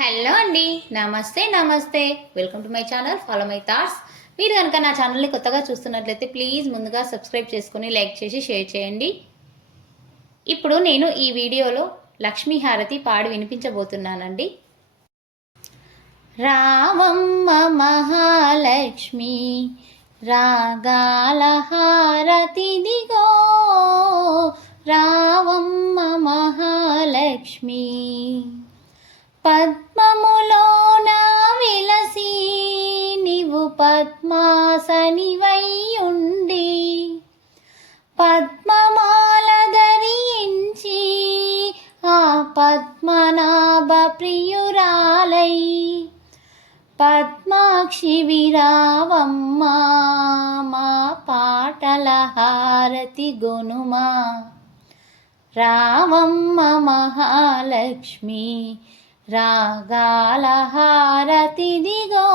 Hello అండి, నమస్తే నమస్తే. Welcome to my channel follow my thoughts. మీరు కనుక నా ఛానల్ని కొత్తగా చూస్తున్నట్లయితే ప్లీజ్ ముందుగా సబ్స్క్రైబ్ చేసుకుని లైక్ చేసి షేర్ చేయండి. ఇప్పుడు నేను ఈ వీడియోలో లక్ష్మీ హారతి పాడి వినిపించబోతున్నానండి. రావమ్మ మహాలక్ష్మి రాగాల హారతిదిగో, రావమ్మ మహాలక్ష్మి పద్మములోన విలసి నీవు పద్మాసనివైయుండి పద్మమాల ధరించి ఆ పద్మనాభ ప్రియురాలై పద్మాక్షి విరావమ్మ మా పాటల హారతి గొనుమా. రావమ్మ మహాలక్ష్మి రాగాల హారతిదిగో,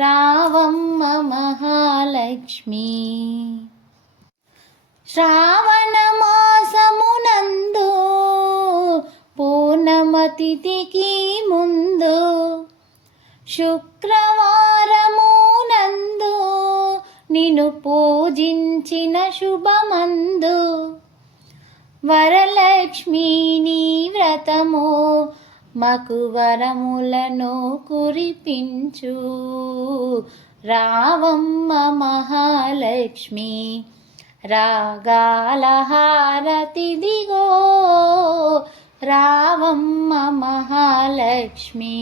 రావమ్మ మహాలక్ష్మి. శ్రావణ మాసమునందు పూర్ణమతిథికి ముందు శుక్రవారమునందు నిన్ను పూజించిన శుభమందు వరలక్ష్మి నీ వ్రతము మకు వరములను కురిపించు. రావమ్మ మహాలక్ష్మి రాగాల హారతిదిగో, రావమ్మ మహాలక్ష్మి.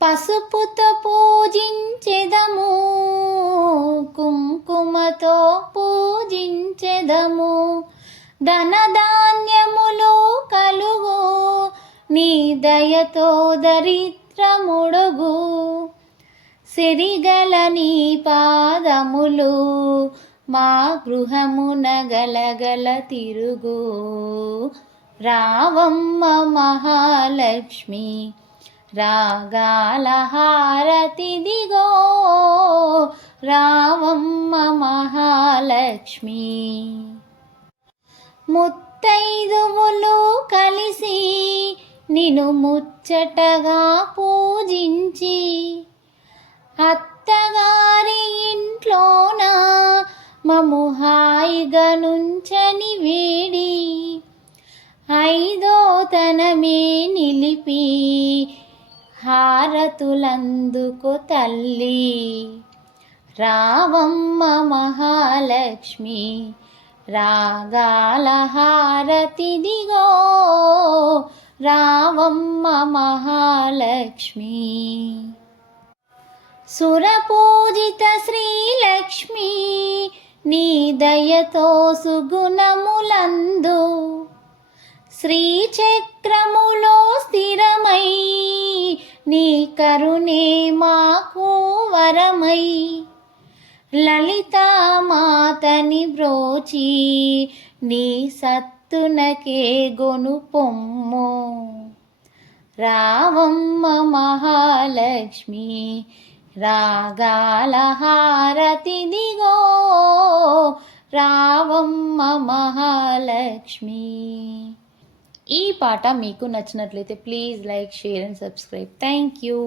పసుపుతో పూజించెదము, కుంకుమతో పూజించెదము, ధనధాన్యములు కలుగు నీ దయతో దరిద్రముడుగు, సిరిగల నీ పాదములు మా గృహమున గలగల తిరుగు. రావమ్మ మహాలక్ష్మి రాగాల హారతిదిగో, రావమ్మ మహాలక్ష్మి. ముత్తైదువులు కలిసి నిన్ను ముచ్చటగా పూజించి అత్తగారి ఇంట్లోన మము హాయిగా నుంచని వేడి ఐదో తనమే నిలిపి హారతులందుకు తల్లి. రావమ్మ మహాలక్ష్మి రాగాల హారతిదిగో, రావమ్మ మహాలక్ష్మి. సురపూజిత శ్రీలక్ష్మి నీ దయతో సుగుణములందు శ్రీచక్రములో స్థిరమై నీ కరుణే మాకు వరమై లలితామాతని బ్రోచి నీ సత్తునకే గొను పొమ్ము. రావమ్మ మహాలక్ష్మి రాగాల హారతిదిగో, రావమ్మ మహాలక్ష్మి. ఈ పాట మీకు నచ్చినట్లయితే please like share and subscribe. Thank you.